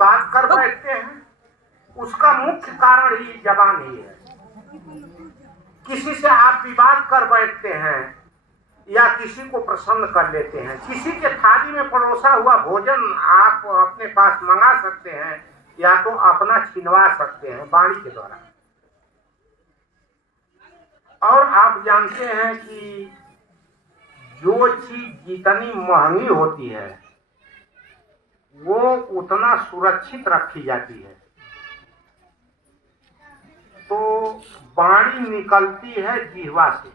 विवाद कर बैठते हैं, उसका मुख्य कारण ही जबान ही है। किसी से आप विवाद कर बैठते हैं या किसी को प्रसन्न कर लेते हैं, किसी के थाली में परोसा हुआ भोजन आप अपने पास मंगा सकते हैं या तो अपना छिनवा सकते हैं वाणी के द्वारा। और आप जानते हैं कि जो चीज जितनी महंगी होती है वो उतना सुरक्षित रखी जाती है। तो वाणी निकलती है जिह्वा से।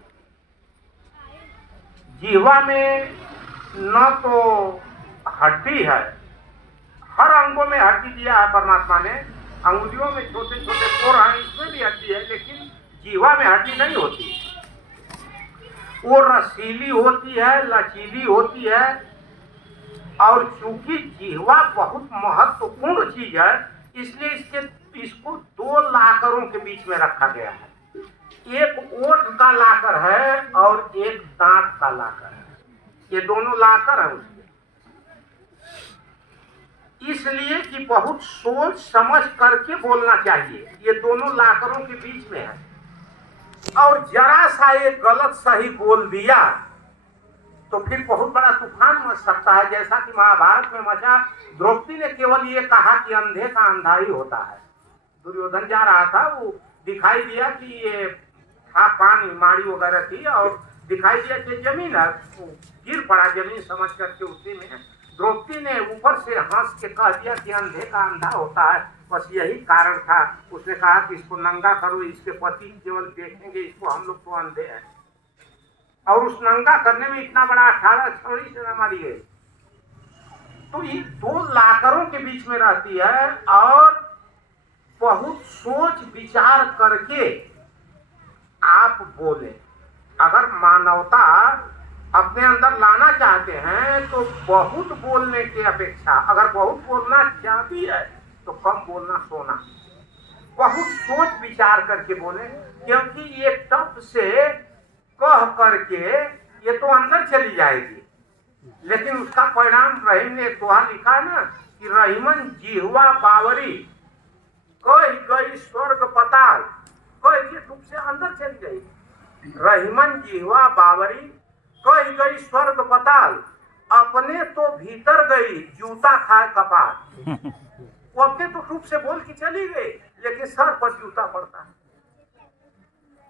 जिह्वा में न तो हड्डी है, हर अंगों में हड्डी दिया है परमात्मा ने, अंगुलियों में छोटे छोटे पोर हैं, इसमें भी हड्डी है, लेकिन जिह्वा में हड्डी नहीं होती। वो रसीली होती है, लचीली होती है। और चूंकि जिह्वा बहुत महत्वपूर्ण चीज है, इसलिए इसको दो लाकरों के बीच में रखा गया है। एक ओठ का लाकर है और एक दांत का लाकर है। ये दोनों लाकर है उसके, इसलिए कि बहुत सोच समझ करके बोलना चाहिए। ये दोनों लाकरों के बीच में है। और जरा सा एक गलत सही बोल दिया तो फिर बहुत बड़ा तूफान मच सकता है, जैसा कि महाभारत में मचा। द्रौपदी ने केवल ये कहा कि अंधे का अंधा ही होता है। दुर्योधन जा रहा था, वो दिखाई दिया कि ये था पानी, माड़ी वगैरह थी, और दिखाई दिया कि जमीन है, गिर पड़ा जमीन समझ करके। उसी में द्रौपदी ने ऊपर से हंस के कह दिया कि अंधे का अंधा होता है। बस यही कारण था। उसने कहा कि इसको नंगा करो, इसके पति केवल देखेंगे इसको, हम लोग तो अंधे हैं। और उस नंगा करने में इतना बड़ा 18 छड़ी से मारी गई। तो ये दो लाकरों के बीच में रहती है और बहुत सोच विचार करके आप बोले। अगर मानवता अपने अंदर लाना चाहते हैं तो बहुत बोलने की अपेक्षा, अगर बहुत बोलना चाहती है तो कम बोलना सोना। बहुत सोच विचार करके बोले, क्योंकि ये टप से कह करके ये तो अंदर चली जाएगी, लेकिन उसका परिणाम रहीम ने एक दोहा लिखा है ना कि रहीमन जिह्वा बावरी कह गई स्वर्ग पताल। कह के टप से अंदर चली गई। रहीमन जिह्वा बावरी कह गई स्वर्ग पताल, अपने तो भीतर गई जूता खाए कपाल। वो अपने तो टूप से बोल के चली गई, लेकिन सर पर जूता पड़ता है।